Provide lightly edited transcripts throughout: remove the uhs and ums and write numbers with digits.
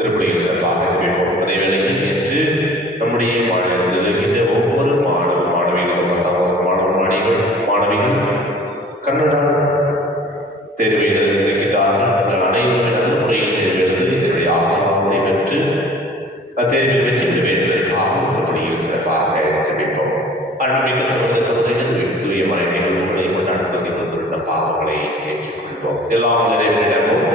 திருப்பலியில் சிறப்பாக ஜெபிப்போம். அதே வேளையில் நேற்று நம்முடைய மாநிலத்தில் இருக்கின்ற ஒவ்வொரு மாணவிகளும் மாணவிகள் கன்னடா தேர்வு எழுத இருக்கின்றார்கள். அனைவரும் நல்ல முறையில் தேர்வு எழுதி இதனுடைய ஆசீர்வாதத்தை பெற்று தேர்வில் வெற்றி பெற வேண்டுவதற்காக திருப்பலியில் சிறப்பாக ஜெபிப்போம். அன்புமிக்க சகோதர சகோதரிகள் தூய மறை நிகழ்வுகளை கொண்டாடுவதில் வந்துள்ள பாவங்களை ஏற்றுக்கொள்வோம். எல்லாம் நிறைவேறிடவும்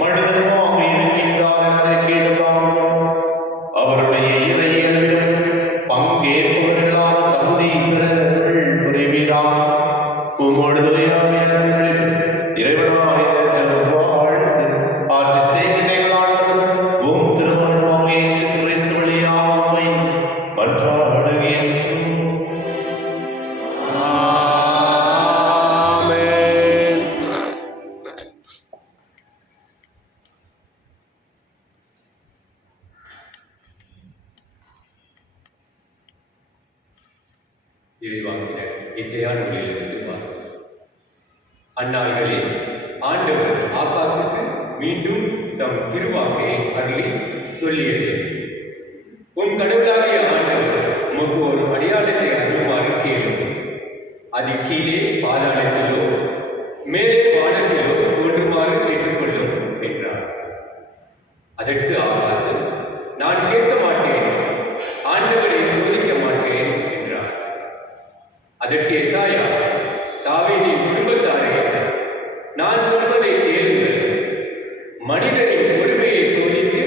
மனிதனுமாக இருக்கின்றார் என கேட்பார்கள். இறைவாக்கினர் இசையா நூலிலிருந்து வாசகம். அந்நாள்களே ஆண்டவர் ஆகாசுக்கு மீண்டும் தம் திருவாக்கை அருளி சொல்லியது, உன் கடவுளாகிய ஆண்டவர் உமக்கு ஒரு அடையாளத்தை அருளுமாறு கேளும். அது கீழே பாதாளத்திலோ மேலே வானத்திலோ தோன்றுமாறு கேட்டுக்கொள்ளும் என்றார். அதற்கு ஆகாசு, நான் கேட்க மாட்டேன், ஆண்டவரை சோதிக்க மாட்டேன் என்றார். அதற்கு எசாயா, தாவீதின் குடும்பத்தாரே, நான் சொல்வதை கேளுங்கள். மனிதரின் பொறுமையை சோதித்து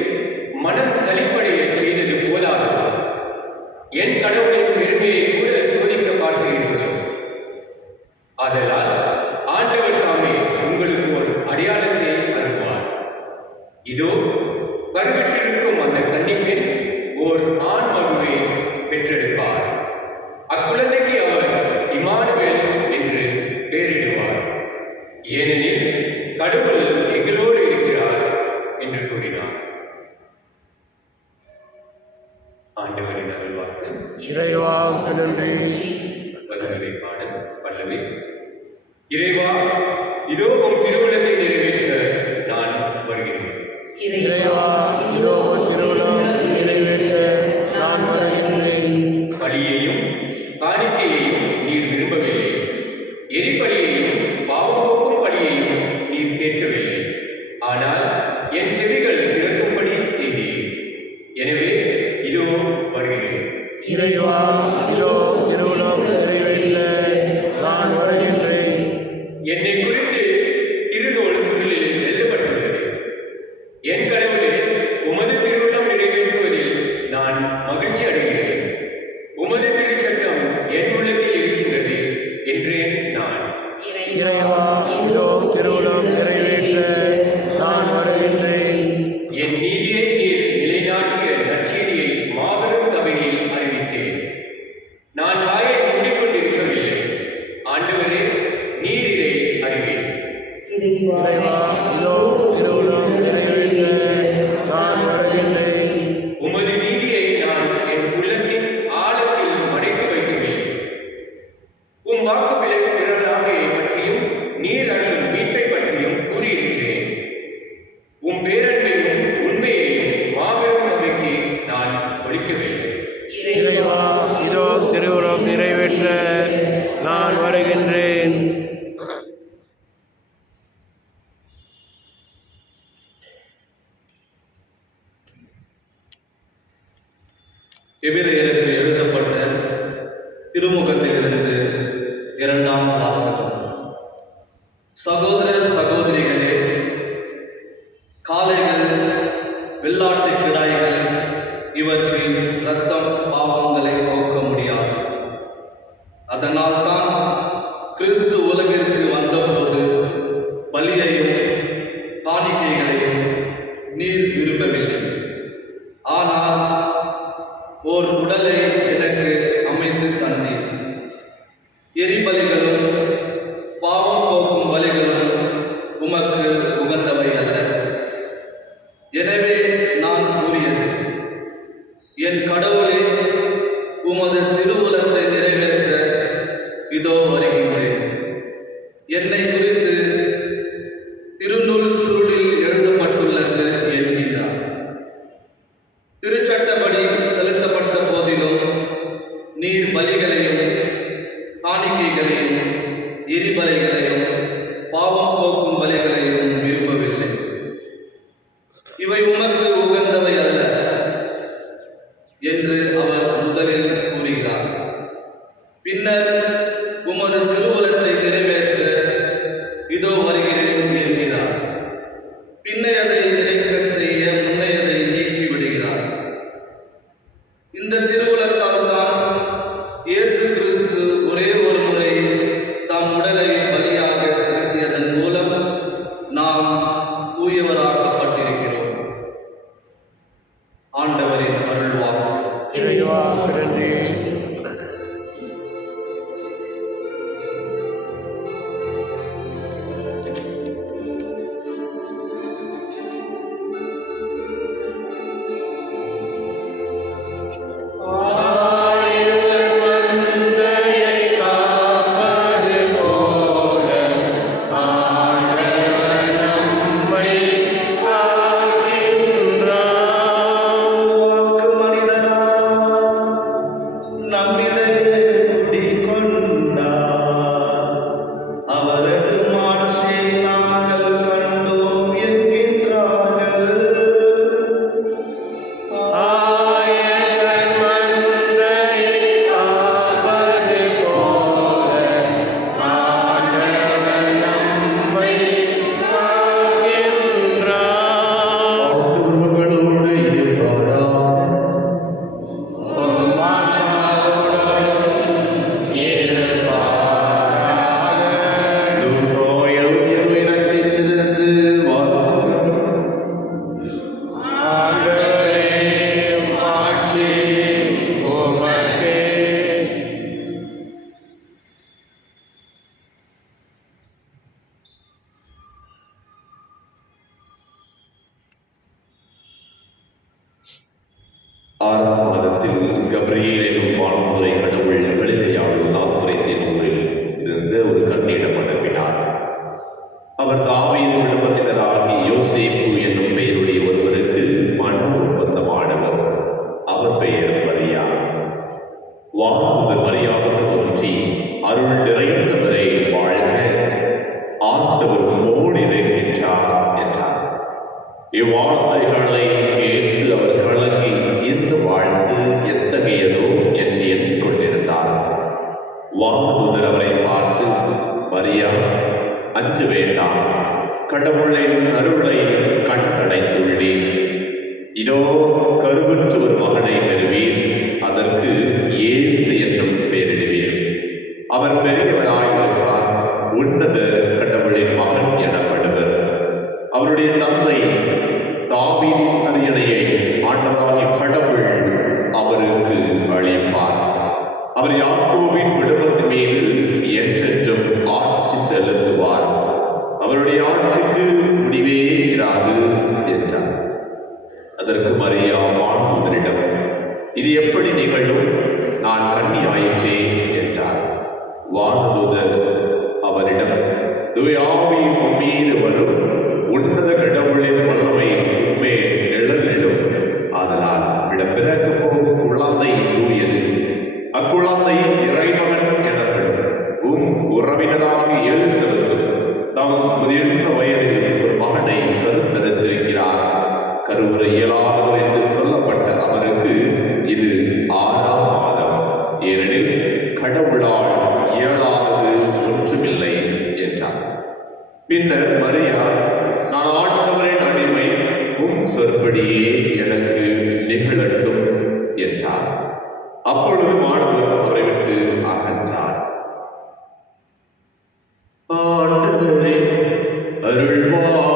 மனம் சலிப்படைய செய்தது போலாகும். என் கடவுளின் பெருமையை கூட சோதிக்க பார்க்கிறீர்களோ? ஆதலால் ஆண்டவர் தாமே உங்களுக்கு ஒரு அடையாளத்தை அருள்வார். இதோ கருவிற்றிருக்கும் அந்த கன்னிப்பெண் ஓர் ஆண் மகுவை பெற்றெடுப்பார். அக்குழந்தைக்கு அவர் இம்மானுவேல் என்று பெயரிடுவார். ஏனெனில் கடவுள் எங்களோடு இருக்கிறார் என்று கூறினார். ஆண்டவரின் அருள்வாக்கு. இறைவாவுக்கு நன்றி. வல்லவரை பாடல் பல்லவி. இறைவா, இதோ உம் திருவுளத்தை நிறைவேற்ற நான் வருகிறேன். இறைவா, இதோ உன் திருவுளம் நிறைவேற்ற நான் வருகின்றேன். பலியையும் காணிக்கையையும் நீர் விரும்பவில்லை, எரிபலியையும் பாவம் போக்கும் பலியையும் நீர் கேட்கவில்லை. ஆனால் என் செவிகள் திறக்கும்படி செய்தீர். எனவே இதோ வருகிறேன். இறைவா, இதோ திருவுளம் நிறைவேற்ற நான் வருகின்றேன். என்னை குறித்து திருநூல் சுருளில் எழுதப்பட்டுள்ளது. என் கடவுளே, உமது திருவுளம் நிறைவேற்றுவதில் நான் மகிழ்ச்சி அடைகிறேன். உமது திருச்சட்டம் என் உள்ளத்தில் இருக்கின்றது என்றேன் நான். இறைவா, இதோ திருவுளம் நிறைவேற்ற நான் வருகின்றேன். என் நீதியை நீர் நிலைநாட்டிய நற்செய்தியை மாபெரும் சபையில் அறிவித்தேன். நான் வாயை மூடிக்கொண்டிருக்கவில்லை. ஆண்டவரே, நீர் இதை அறிவீர். இறைவா, இதோ திருவுளம் நிறைவேற்ற நான் வருகின்றேன். உமது நீதியை நான் என் உள்ளத்தின் ஆழத்தில் மறைத்து வைக்கவில்லை. உம் வாக்கு பிறலாமையை பற்றியும் நீர் அருளும் மீட்பை பற்றியும் கூறியிருக்கிறேன். உம் பேரன்பையும் உண்மையையும் மாபெரும் சபைக்கு நான் ஒழிக்கவில்லை. இறைவா, இதோ திருவுளம் நிறைவேற்ற நான் வருகின்றேன். எபிரேயருக்கு எழுதப்பட்ட திருமுகத்திலிருந்து இரண்டாம் வாசகம். சகோதரர் சகோதரிகளே, காளைகள், வெள்ளாட்டு கிடாய்கள் இவற்றின் இரத்தம் பாவங்களை போக்க முடியாது. அதனால்தான் கிறிஸ்து உலகிற்கு வந்தபோது பலியையும் காணிக்கைகளையும் நீர் விரும்பவில்லை. ஆனால் ஓர் உடலை எனக்கு அமைத்து தந்தீர். எரிபலிகளும் பாவம் போக்கும் பலிகளும் உமக்கு உகந்தவை அல்ல. எனவே நான் கூறியது, என் கடவுளே, உமது திருவுளத்தை நிறைவேற்ற இதோ வருகின்றேன். என்னை குறித்து திருநூல் சுருளில் எழுதப்பட்டுள்ளது என்கிறார். திருச்சட்டப்படி செலுத்தப்பட்ட போதிலும் நீர் பலிகளையும் காணிக்கைகளையும் எரிபலிகளையும் பாவம் போக்கும் பலிகளையும் விரும்பவில்லை. இவை உமக்கு உகந்தவை அல்ல என்று அவர் முதலில் கூறுகிறார். பின்னர் உமது திருவுளத்தை நிறைவேற்ற இதோ வருகிறேன் என்கிறார். பின்னையதை நிலைக்க செய்ய முன்னையதை நீக்கி விடுகிறார். இந்த திருவுளத்தால் தான் இயேசு கிறிஸ்து ஒரே ஒரு முறை தம் உடலை பலியாக செலுத்தியதன் மூலம் நாம் தூயவராக்கப்பட்டிருக்கிறோம். ஆண்டவரின் அருள்வாக்கு. இறைவா, நன்றி. வாழ்முறை கடவுள் கலிலேயாவில் நாசரேத்தின் ஊரில் இருந்த ஒரு கன்னியிடம் அனுப்பினார். அவர் தாவீது குடும்பத்தினராகிய யோசேப்பு என்னும் பெயருடைய ஒருவருக்கு மன ஒப்பந்தமானவர். அவர் பெயர் மரியா. வானதூதர் மரியாவுக்கு தோன்றி, அருள் நிறைந்தவரை வாழ்க, ஆண்டவர் உம்மோடு இருக்கின்றார் என்றார். இவ்வார்த்தைகளை கேட்டு அவர் கலங்கி, இந்த வாழ்த்து எத்தகையதோ என்று எண்ணிக்கொண்டிருந்தார். வானதூதர் அவரை பார்த்து, மரியா, அஞ்ச வேண்டாம், கடவுளின் அருளை கண்டடைந்துள்ளேன். இதோ கருவுற்று ஒரு மகனை பெறுவீர், அதற்கு இயேசு என்னும் பெயரிடுவீர். அவர் பெரியவராயிருப்பார், உன்னத கடவுளின் மகன் எனப்படுவர். அவருடைய தந்தை தாவீதின் அரியணையை ஆண்டவராகிய கடவுள் அவருக்கு அளிப்பார். அவர் யாக்கோபின் குடும்பத்தின் மீது என்றென்றும் ஆட்சி செலுத்துவார். அவருடைய ஆட்சிக்கு முடிவே இராது என்றார். அதற்கு மரியா வானதூதரிடம், இது எப்படி நிகழும்? நான் கன்னி ஆயிற்றேன் என்றார். வானதூதர் அவரிடம், தூய ஆவி உன் மீது வரும், உன்னத கடவுளின் வல்லமை உன்மேல் நிழலிடும். அதனால் பிறக்க போகும் குழந்தை தூயது, அக்குழந்தை இறைமகன் எனப்படும். உறவினராக எழு செலுத்தும். தாம் முதிர்ந்த வயதில் ஒரு மகனை கருத்தரித்திருக்கிறார். கருவுரை இயலாதவர் என்று சொல்லப்பட்ட அவருக்கு இது 6ஆம் மாதம். ஏனெனில் கடவுளால் இயலாதது ஒன்றுமில்லை என்றார். பின்னர் மரியா, நான் ஆண்டவரின் அடிமை, சொற்படியே எனக்கு நிகழட்டும் என்றார். அப்பொழுது மாணவர் அவரை விட்டு அகன்றார். ஆண்டவரே அருள்வாக்கு.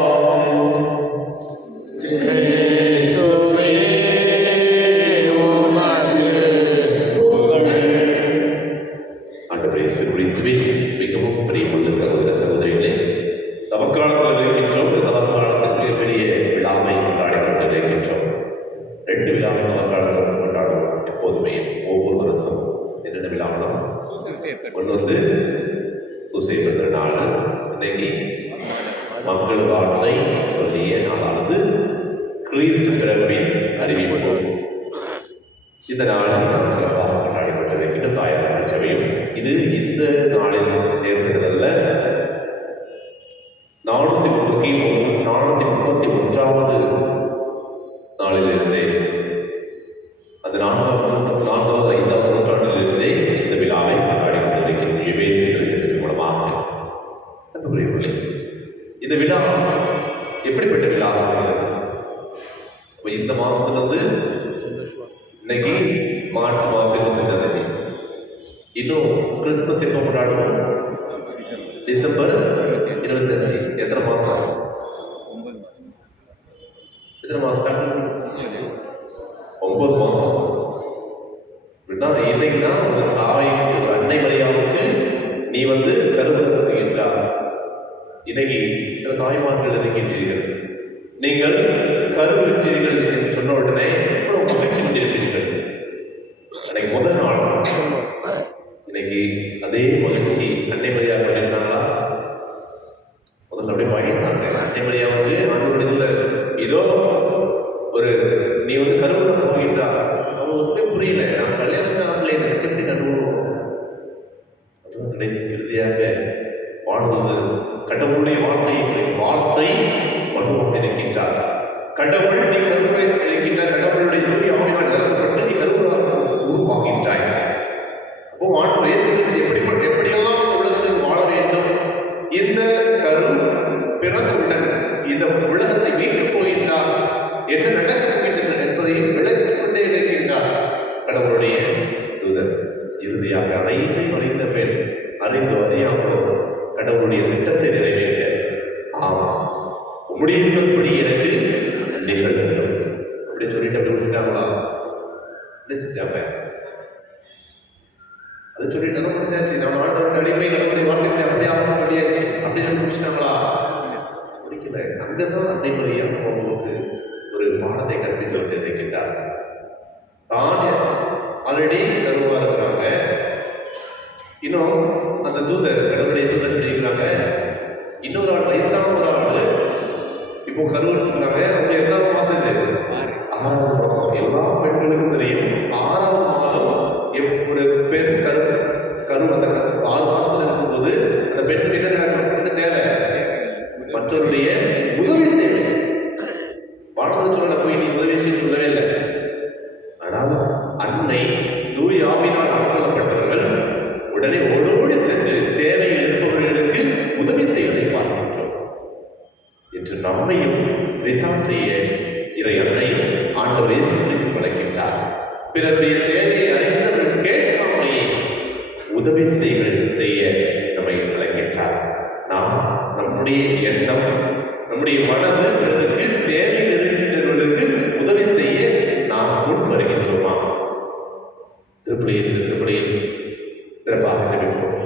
மிகவும் பிரியமுள்ள சகோதர சகோதரிகளே, தவக்காலத்தில் இருக்கின்றோம். தவக்காலத்தில் மிகப்பெரிய விழாவை கொண்டாடி கொண்டிருக்கின்றோம். 2 விழாவை தவக்காலம் கொண்டாடும் எப்போதுமே, ஒவ்வொரு வருஷம். என்னென்ன விழாவா? ஒன்று சூசையப்பர் திருநாள். இன்னைக்கு மக்கள் வார்த்தை சொல்லிய நாளானது கிறிஸ்து பிறப்பின் அறிவிப்பு. இந்த நாளை நாம் சிறப்பாக கொண்டாடி கொண்டிருக்கின்ற தாயார் சபையும் இது இந்த நாளில் ஏற்பட்டதல்ல. 431வது நாளிலிருந்தே, அது 4வது 5வது நூற்றாண்டிலிருந்தே இந்த விழாவை கொண்டாடி கொண்டிருக்கின்ற யுவேசியத்தின் மூலமாக. இந்த விழா எப்படிப்பட்ட விழாவாக இருக்கிறது? இப்போ இந்த மாசத்துல இன்னைக்கு மார்ச் மாதம் 25ஆம் தேதி. இன்னும் கிறிஸ்துமஸ் எப்போ கொண்டாடுவோம்? டிசம்பர் 25. எத்தனை மாசம்? 9 மாசம். 9 மாசம். இன்னைக்கு தான் ஒரு தாய், ஒரு அன்னை மரியாவுக்கு நீ கருவுறுகின்றார். இன்னைக்கு சில தாய்மார்கள் இருக்கின்றீர்கள். நீங்கள் கருவுற்றீர்கள் என்று சொன்ன உடனே எவ்வளவு மகிழ்ச்சி கொண்டிருக்கிறீர்கள். அன்னைக்கு முதல் நாள். இன்னைக்கு அதே மகிழ்ச்சி அன்னை மரியா பண்ணியிருந்தாங்களா? முதல்ல அப்படியே பயந்தாங்க. அன்னை மரியா ஆண்டவருடைய இதோ ஒரு நீ கருவுற போகின்றா. அவங்க புரியல, நான் கல்யாணம் ஆகலை, எனக்கு எப்படி கண்டுபிடுவோம்? அதுவும் இறுதியாக வாழ்வது கடவுளுடைய வார்த்தை மனுவாக இருக்கின்றார். கடவுள் நீ கருவை இருக்கின்றார். கடவுளுடைய தூய ஆவியினால் நிரப்பப்பட்டு நீ கருவாக உருவாகின்றாய். அப்போ ஆண்டவர் இயேசு கிறிஸ்து எப்படியெல்லாம் உலகத்தில் வாழ வேண்டும், இந்த கரு பிறந்தவுடன் இந்த உலகத்தை மீட்டுப் போகின்றார், என்ன நடக்கப் போகின்றது என்பதையும் விளக்கிக் கொண்டே இருக்கின்றார் கடவுளுடைய தூதர். இறுதியாக அனைத்தையும் அறிந்த பெண் அறிந்து அறியாமலும் கடவுளுடைய திட்டத்தை நிறைவேற்ற, ஆமாம் உம்முடைய சொற்படி எனக்கு நிகழட்டும் அப்படி சொல்லிட்டு அப்படி விட்டுட்டாங்களா? என்ன செஞ்சாங்க? அது சொல்லிட்டு முடிஞ்சாச்சு. நம்ம ஆண்டவருக்கு அடிமை, கடவுளுடைய வார்த்தைகளை அப்படியே ஆகும் சொல்லியாச்சு அப்படின்னு முடிச்சிட்டாங்களா? முடிக்கல. அங்கதான் அன்னை மரியா அவங்களுக்கு ஒரு பாடத்தை கற்பித்து கொண்டு இருக்கின்றார். தான் ஆல்ரெடி கருவா இருக்கிறாங்க. இன்னும் அந்த தூதர் கடவுளுடைய தூதர் சொல்லியிருக்கிறாங்க, இன்னொரு ஆள் வயசான ஒரு ஆள் இப்போ கருவுற்றுறாங்க. அவங்க எத்தனாவது மாசம் இது? 6வது மாசம். எல்லா பெண்களுக்கும் தெரியும் 6வது மாதம் ஒரு பெண் கரு அந்த 6 மாசத்துல இருக்கும்போது அந்த பெண்ணுக்கு என்ன நடக்கும்? தேவை, மற்றவருடைய உதவி தேவை. பாடல் சொல்ல போய் நீ உதவி செய்ய சொல்லவே இல்லை. ஆனால் அன்னை தூய் ஆவினால் ஆட்கொள்ளப்பட்டவர்கள் உடனே ஓடோடி சென்று தேவையில் இருப்பவர்களுக்கு உதவி செய்வதை பார்க்கின்றோம். என்று நம்மையும் இதைத்தான் செய்ய இறை அன்னையும் ஆண்டவர் இயேசு கிறிஸ்து அழைக்கின்றார். பிறருடைய தேவையை அறிந்தவர்கள் கேட்காமலேயே உதவி செய்ய நம்மை அழைக்கின்றார். நாம் நம்முடைய எண்ணம், நம்முடைய மனது பிறருக்கு தேவையில் இருக்கின்றவர்களுக்கு உதவி செய்ய நாம் முன் வருகின்றோமா? திருப்பலியில் சிறப்பாக தெரிவிப்போம்.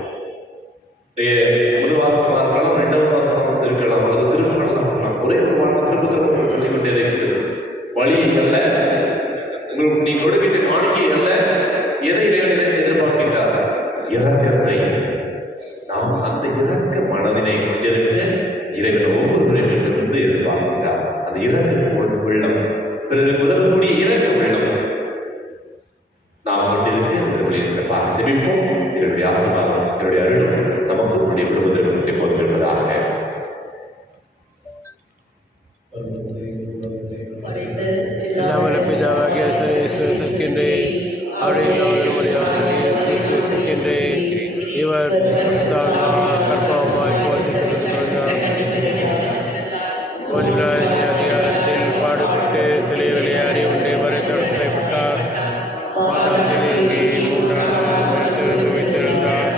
முதல் வாசமாக இருக்கலாம், 2வது வாசமாக இருக்கலாம், அல்லது திருப்பலாம். ஒரே ஒரு வாரம் திரும்ப சொல்லிக்கொண்டே இருக்கிறது. வழி அல்ல, உங்களுக்கு நீ கொடுக்கின்ற காணிக்கை அல்ல, எதை இறைவனிடம் எதிர்பார்க்கின்றார்? இரக்கத்தை. நாம் அந்த இரக்க மனதினை கொண்டிருக்க இறைவன் ஒவ்வொருவரையும் எதிர்பார்க்கின்றார். அந்த இரக்க உள்ளம், பிறருக்கு உதவக்கூடிய இரக்க உள்ளம் நாம் கொண்டிருக்க திருப்பலியில் சிறப்பாக தெரிவிப்போம். என்னுடைய ஆசீர்வாதம், என்னுடைய அருளும் நமக்கு நம்முடைய குடும்பத்திற்கும் எப்போதும் இருப்பதாக. எல்லாமல்ல பிதாவாகிய இருக்கின்றேன். அவருடைய இருக்கின்றேன். இவர் கற்பகமாய் அதிகாரத்தில் பாடுபட்டு சிலை விளையாடி உண்டே வரை தடுக்கப்பட்டார். மாதாவிற்கு 3ஆம் நாள் வைத்திருந்தார்.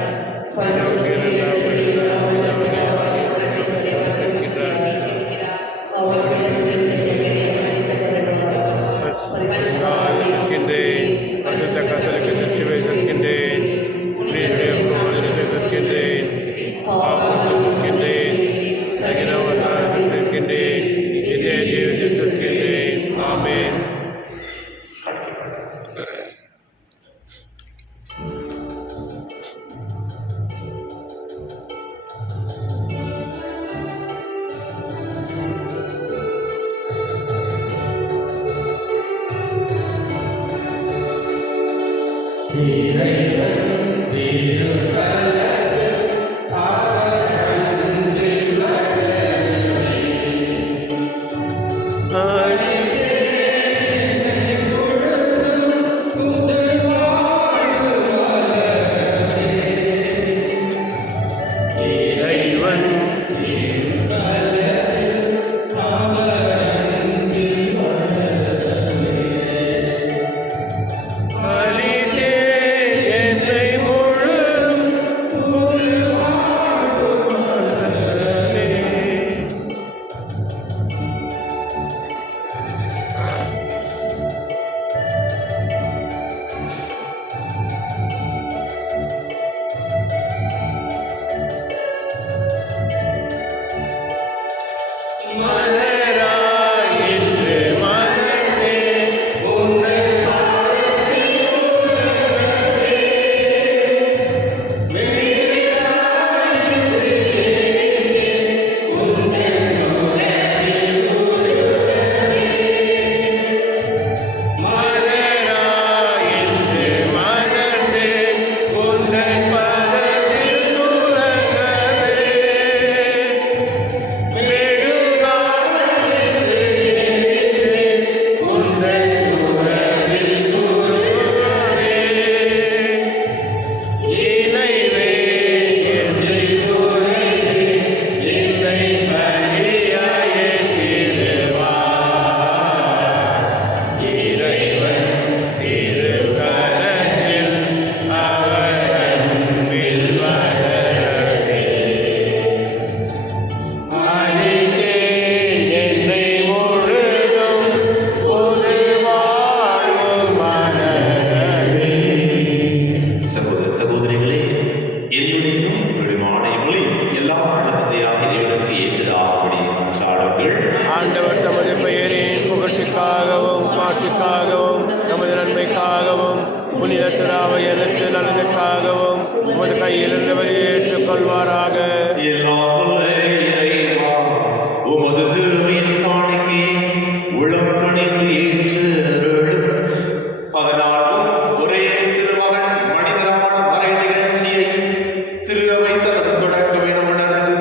ஆமென். புனித திராவை அனைத்து நலனுக்காகவும் உமது கையிலிருந்து வெளியேற்றுக் கொள்வாராக. எல்லாம் வல்ல இறைவா, உமது திருவையின் காணிக்கையை உளம் கனிந்து ஏற்று அருளும். அதனால் ஒரே திருமகன் மனிதரான மறை நிகழ்ச்சியை திரு அவை தனது தொடக்க வினம் நடந்து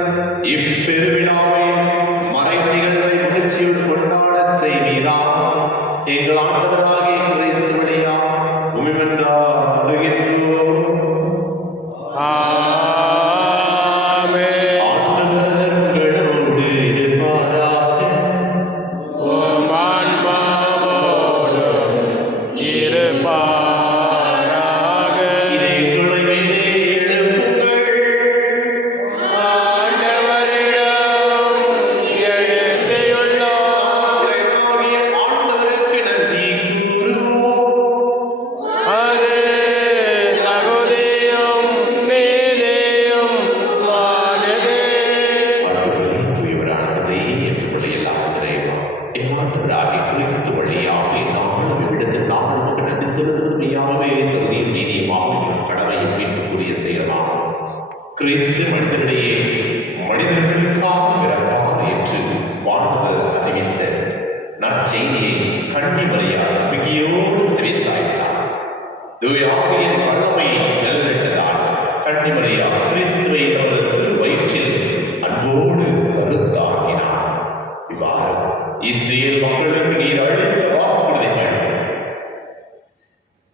இப்பெருவிழாவை மறை நிகழ்வை மகிழ்ச்சியோடு கொண்டாட செய்வீராக. எங்கள் ஆண்டவராகிய கிறிஸ்து வழியாக உம்மிடமிருக்கின்றோம். ஆமென். ஆண்டவர் உங்களோடு இருப்பாராக. உம் ஆன்மாவோடும் இருப்பாராக. இதயங்களை மேலே எழுப்புங்கள். ஆண்டவரிடம் எழுதியுள்ளோம். இறைவனாகிய ஆண்டவருக்கு நன்றி கூறுவோம். அது தகுதியும் நீதியும் ஆனது. ஆண்டவரே, தூயவரானதை ஏற்றுக்கொள்ளையெல்லாம் இறைவா, எங்கள் ஆண்டவராகிய கிறிஸ்து வழியாக நாங்கள் இவ்விடத்தில் நாம் உமக்கு நன்றி செலுத்துவது மெய்யாகவே தகுதியும் நீதியுமாக எங்கள் கடமையை மீட்கக்கூடிய செயலாகும். கிறிஸ்து மனிதனிடையே மனிதர்களுக்காக பிறப்பார் என்று வாழ்ந்தவர் அறிவித்த நற்செய்தியை கன்னிமரியாள் நம்பிக்கையோடு செவிசாய்த்தார். தூயாவியின் வல்லமையை நிலநிட்டதால் கன்னிமரியாள் கிறிஸ்துவை தமது திருவயிற்றில் அன்போடு கருத்தாக்கினார். இவ்வாறு இஸ்ரேல் மக்களுக்கு நீர் அளித்த வாக்குறுதிகள்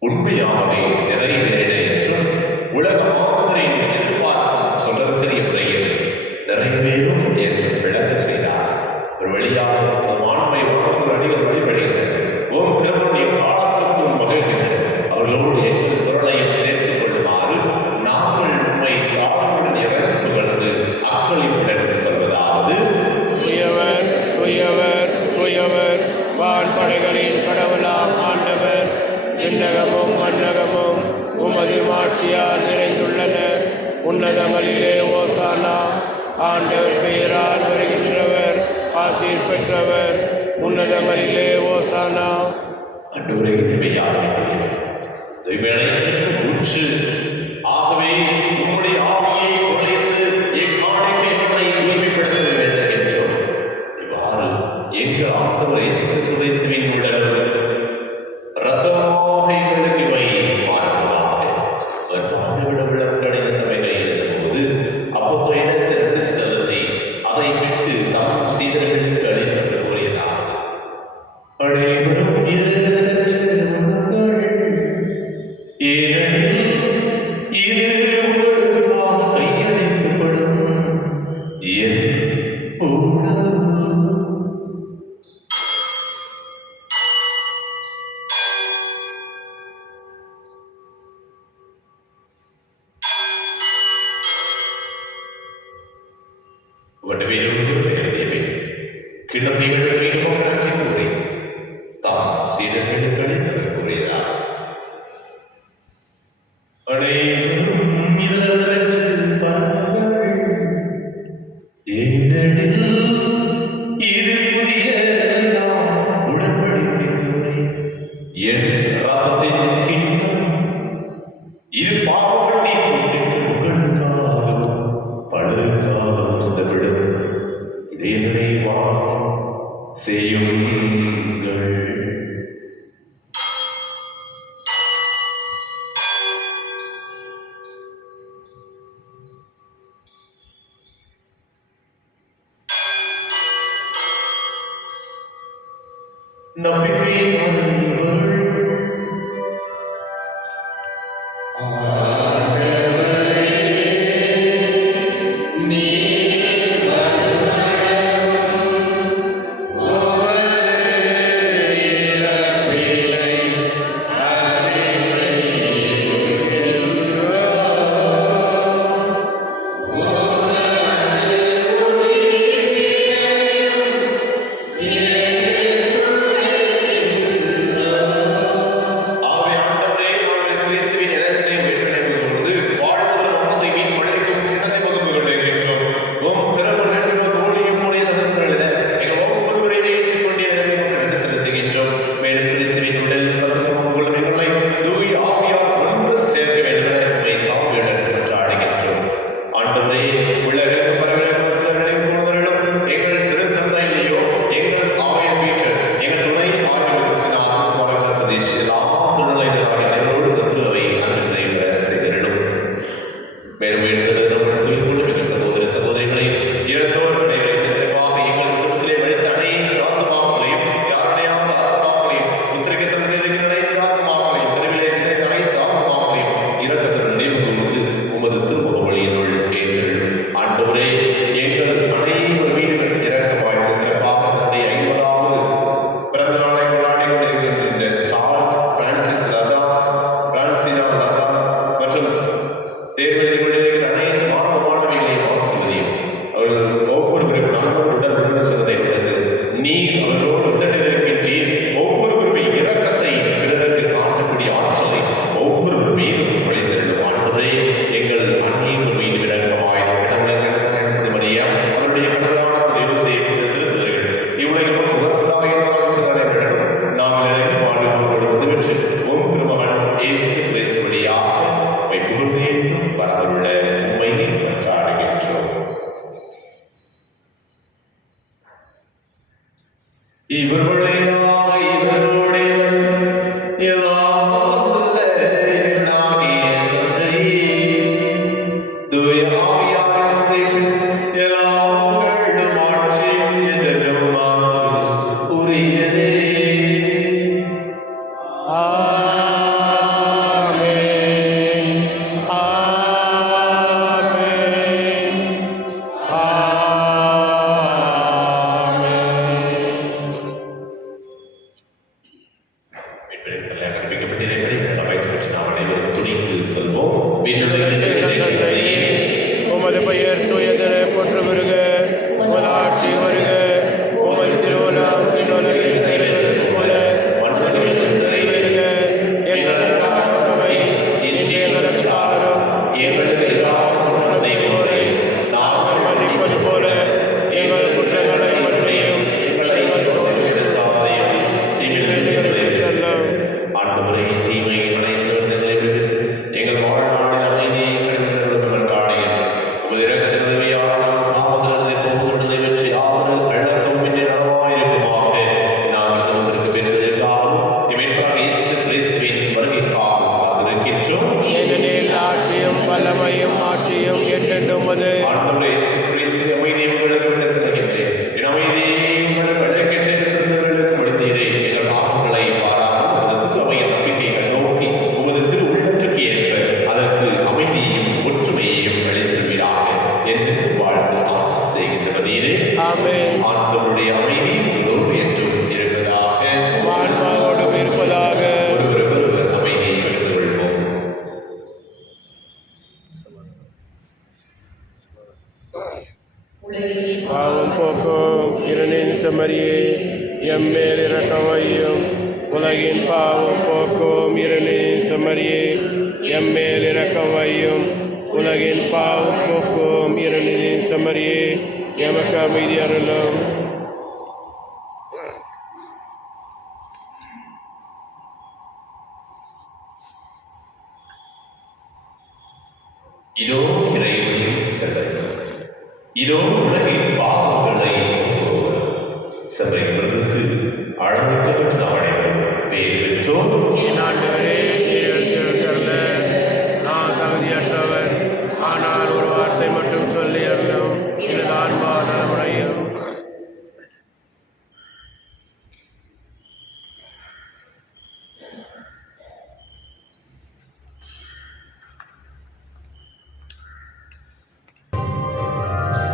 உண்மையாகவே நிறைவேறின என்றும் உலக மாந்தரின் எதிர்பார்க்கும் சொல்லற்கரிய முறையில் நிறைவேறும் என்று விளக்க செய்தார். ஒரு வழியாக மாண்பை உணர்வு அடிகள் வழிபடுகின்றன. ஓம் திருமணியும் காலத்துக்கும் மகிழ்கின்றன. அவர்களோடு எங்கள் குரலையும் சேர்த்துக் கொள்ளுமாறு நாங்கள் உண்மை தாழ்வுடன் இறந்து புகழ்ந்து அக்களிப்புடன் சொல்வதாவது: தூயவர் தூயவர் தூயவர் வான்படைகளின் கடவுளாம் ஆண்டவர். விண்ணகமும் மண்ணகமும் உமது மாட்சியால் நிறைந்துள்ளன. உன்னதங்களிலே ஓசானா. ஆண்டவர் பெயரால் வருகின்றவர் ஆசீர் பெற்றவர். உன்னதங்களிலே ஓசானா. அன்றுவரை இனிமையாகவே தூய்மையடைந்திருக்கும் ஊற்று. ஆகவே உம்முடைய ஆவியை குறைந்து எக்காணிக்கைகளை தூய்மைப்படுத்த வேண்டும் என்றும் இவ்வாறு எங்கள் ஆண்டவர் இயேசுவின் உடல் ரத்தமாக எங்களுக்கு இவை மாறுவதாக. தாழ்விட விளக்கடைந்தவைகளை எழுதும்போது அப்போ இடத்திற்கு செலுத்தி அதை விட்டு தாம் சீடர்களுக்கு அளித்து கூறினார்: அனைவரும் எழுந்தற்று உண்ணுங்கள், ஏனெனில் இது உங்களுக்காக கையளிக்கப்படும் என் உடல். கிண்ணத்தை எடுத்து மீண்டும் நன்றி கூறி தாம் சீடர்களுக்கு அளித்தவர் கூறினார்: அனைவரும் இதிலிருந்து பருகுங்கள், ஏனெனில் இது புதிய உடன்படிக்கை என் ரத்தத்தின் கிண்ணம். இது பாவங்கள் நீக்கும் உங்களுக்காகவும் பலருக்காகவும் சிதப்படும். இதை நினைவாக செய்யுங்கள். நம்பிக்கையின் அறிவுகள் கற்பிக்கப்பட்டிருக்கிற பயிற்சி நாம் அனைவரும் துணிந்து செல்வோம். தந்தையே, உமது பெயர் தூயதென போற்ற வருக, உமது ஆட்சி வருக, உமது திருவுளம் விண்ணுலகில் நிறைவேறுவது போல மண்ணுலகில் நிறைவேறுக. எங்கள் அன்றாட உணவை இன்று எங்களுக்கு தாரும். எங்களுக்கு எதிராக குற்றம் செய்வோரை நாங்கள் மன்னிப்பது போல எங்கள் குற்றங்களை மன்னியும். எங்கள் சோதனையிடுத்தாதையும் தீமைகளை விடுவித்தருளும். ஆண்டவரே, தீமை அனைத்திலிருந்து எங்களை விடுவித்து எங்கள் வாழ்நாளில் அமைதியை கழித்தருளும் காணி என்று உமது இரக்கத்தின் உதவியால் நாங்கள் பாவத்திலிருந்து எப்போதும் விடுதலை பெற்று யாவரும் கள்ளக்கம் இன்றி நலமாயிருக்குமாக. நாங்கள் தமக்கு பெறுவதற்காகவும் இமைப்பாக இயேசு கிறிஸ்துவின் வருகைக்காக காத்திருக்கின்றோம். ஏனெனில் ஆட்சியும் வல்லமையும் ஆட்சியும் என்றென்றும் அது. ஆண்டவரே, இயேசு கிறிஸ்து அமைதியை உங்களுக்கு விட்டு செல்கின்றேன். என் அமைதியை உங்களுக்கு அழைக்கின்றேன் என்று திருத்தவர்களுக்கு அளித்தீரே. எங்கள் பாவங்களை பாராமல் உமது திருவையின் நம்பிக்கையை நோக்கி உமது திரு உள்ளத்திற்கு ஏற்ப அதற்கு அமைதியையும் ஒற்றுமையையும் அளித்திருவீராக என்று வாழ்ந்து ஆட்சி செய்கின்றவர் நீரே. ஆமென். ஆண்டவருடைய அமைதி உங்களோடு என்றும் இருப்பதாக. ஆன்மாவோடும் இருப்பதாக. ஒருவருக்கொருவர் அமைதியை பகிர்ந்து கொள்வோம். பாவம் போக்கும் இரணின் செம்மறியே, எம்மேல் இரக்கம் வையும். உலகின் பாவம் போக்கும் இரணின் செம்மறியே, எம்மேல் இரக்கம் வையும். உலகின் பாவம் போக்கும் இரணின் செம்மறியே, எமக்கு அமைதி அருளும். இதோ இறைவனின் செல்லை, இதோ உலகின் பாவங்களை போக்குபவர். செல்லை விருதுக்கு அழைக்கப்பட்டு நாம் அனைவரும் பேர் பெற்றோம். என் ஆண்டவரே, நீர் எழுந்தருள நான் தகுதியற்றவர். ஆனால் ஒரு வார்த்தை மட்டும் சொல்லி அருளும், எனது ஆன்மா நலமுடையும்.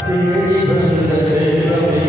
தேடி வந்த தெய்வமே,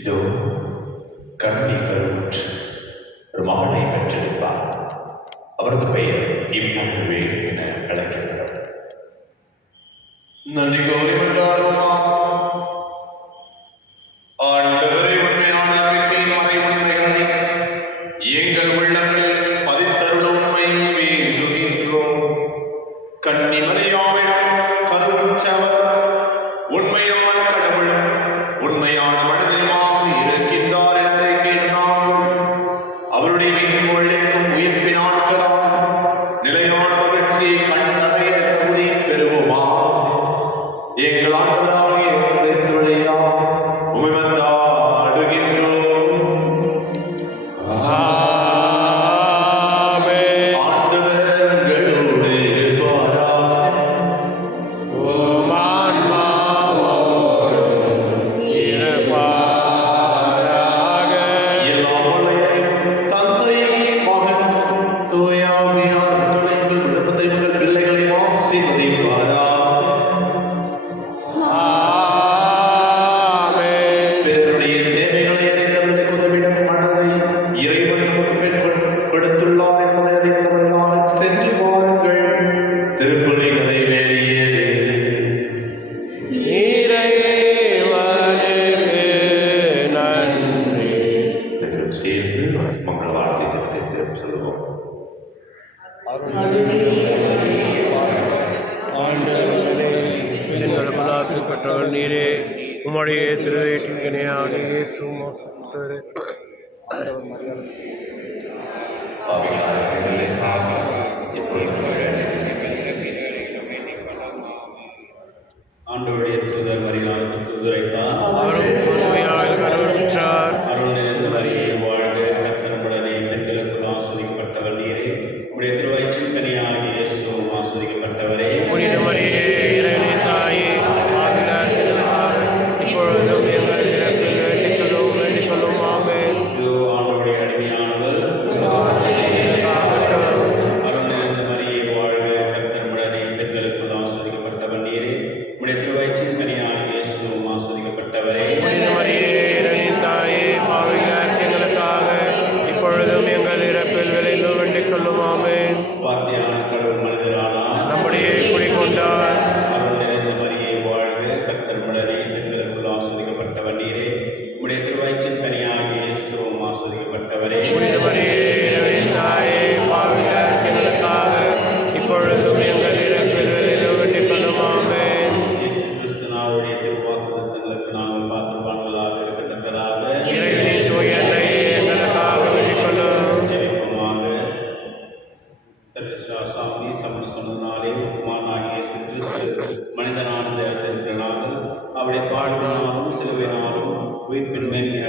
இதோ கண்ணி கருவுற்று ஒரு மகனை பெற்றெடுப்பார். அவரது பெயர் இம்மானுவேல் என அழைக்கப்படும். நன்றி கோரி கொண்டாடுவோமா. ஆண்டவரே, உண்மையான அறிக்கையின் மறை உண்மைகளை எங்கள் உள்ளங்கள் பதித்தருள உண்மை வேண்டுகின்றோம். கன்னி மரியாவிடம் கருவுற்றவர் உண்மையான கடவுளும் உண்மையான மனிதனுமாக இருக்கின்றார் என்பதை கேட்டார்கள். அவருடைய மீட்புக்கும் உயிர்ப்பின் ஆற்றலால் நிலையான மகிழ்ச்சியை கண்டடைய தகுதி பெறுவோமா. எங்கள் ஆண்டவராகிய கிறிஸ்து வழியாக உம்மை மன்றாடுகின்றோம். பெற்றவர் நீரே, உம்முடைய திருவயிற்றின் கனியாகிய இயேசு ஆண்டவருடைய தூதர் மரியாதை தூதரைத்தான் அருள் நிறைந்த மரியே வாழ்க, கர்த்தருடனே பெண்களுக்குள் ஆஸ்வதிக்கப்பட்டவர் நீரே, உம்முடைய திருவயிற்றின் கனியாகிய இயேசு ஆஸ்வதிக்கப்பட்டவரே. புனித மரியே, இறைவனின் தாயே, ஆவிலார் திருநாள் இப்பொழுதும் எங்கள் இறப்பில் வேண்டிக் கொள்ளும். ஆமென். இதோ ஆண்டவருடைய அடிமையானவர் அருள் நிறைந்த மரியே வாழ்க, கர்த்தருடனே பெண்களுக்குள் ஆஸ்வதிக்கப்பட்டவர் நீரே, உம்முடைய திருவயிற்றின் கனியாகிய இயேசு ஆஸ்வதிக்கப்பட்டவரே. ஆஸ்வதிக்கப்பட்டவர் நீரே. உம்முடைய திருவயிற்றின் கனியாகிய இயேசுவும் ஆஸ்வதிக்கப்பட்டவரே. புனித மரியே தாயே, பாவிகள் எங்களுக்காக இப்பொழுதும் எங்கள் இறப்பில் வேண்டிக் கொள்ளும். ஆமென். இயேசு கிறிஸ்துவினுடைய திருவாக்குத்தத்தங்களுக்கு நாங்கள் பாத்திரவான்களாக இருக்கத்தக்கதாக இறைவனே தூய அன்னையே, எங்களுக்காக வேண்டிக் கொள்ளும். ஜெபிப்போமாக. சாமி சமன் சொன்னதினாலே குமாரனாகிய இயேசு கிறிஸ்து மனிதனான இந்த இடத்தில் இருக்கிற நாங்கள் அவருடைய பாடுகளாலும் சிலுவையினாலும் உயிர்ப்பின் மேன்மையை